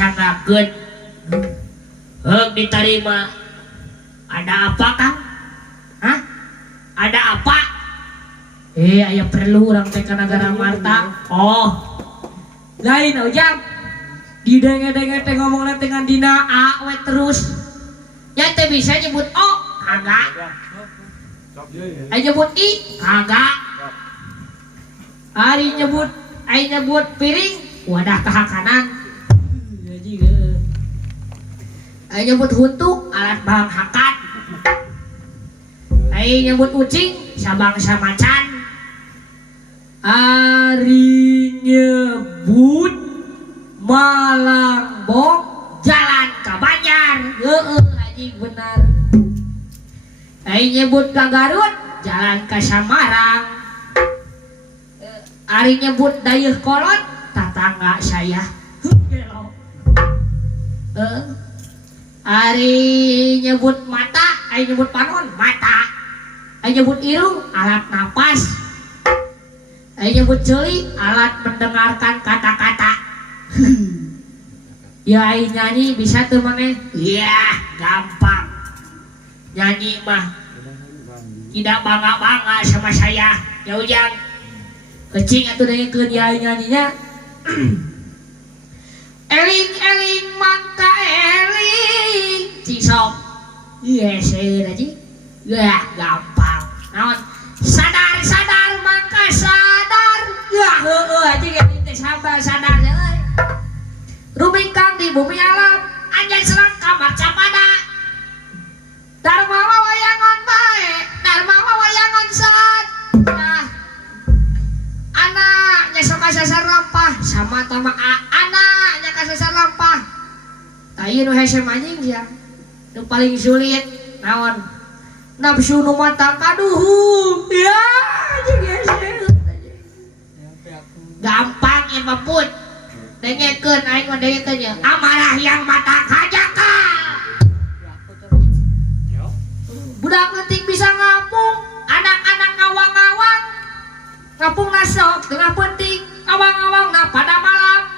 disanggakeun heuk diterima. Ada apa Kang? Hah? Ada apa? Aya perlu orang teh ka Nagara Marta. Oh, lain ojang didenge-denge teh ngomongna dengan dina A we terus nya teh bisa nyebut O kagak, ai nyebut I kagak, ari nyebut piring wadah kaha kanan, ai nyebut huntu alat bahan hakat, ai nyebut ucing sabangsa macan, ari nyebut Malangbong jalan ke Banjar. Haji benar. Ai nyebut ka Garut jalan ke Samarang. Ari nyebut Dayeuh Kolot tatangga saya. Ari nyebut mata, ai nyebut panon mata. Ai nyebut irung alat napas. Ai nyebut ceuli alat mendengarkan kata-kata. Ya ai nyanyi bisa tuh maneh? Iya gampang. Nyanyi mah tidak bangga-bangga sama saya. Ya ujang kecing atuh dengekeun ya ai nyanyinya. Eling-eling mangka eling cing sok. Iya seueur aja. Ya gampang. Naon? Sadar mangka sadar. Ya heueuh aja ge teh sabar sadar euy. Rumingkang di bumi alam anjay selang kamar capada Dharma wayangan bae Dharma wayangan saat nah anaknya sok kasasar lampah sama tama anaknya kasasar lampah tayu nu hese manjing ya nu paling sulit naon nafsu nu mata kaduhung ya anjing hese gampang ya maput dengekeun aing mah dengekeun nya amarah yang mata kajaka budak leutik bisa ngapung anak-anak ngawang-ngawang ngapung nasok tengah penting ngawang-ngawang na pada malam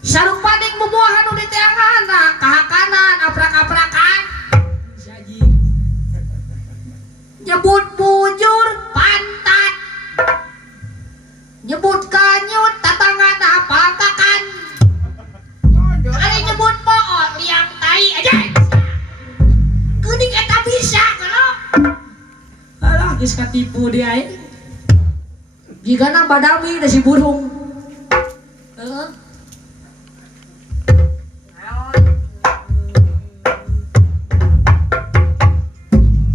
sarung pading bubuahan nu di teanganna kahakanan aprak-aprakan nyebut bujur pantat nyebut kanyut tatangana pangkakan ada nyebut pool liang tai aja geuning eta bisa kalau alah geus katipu dia jigana badami da si burung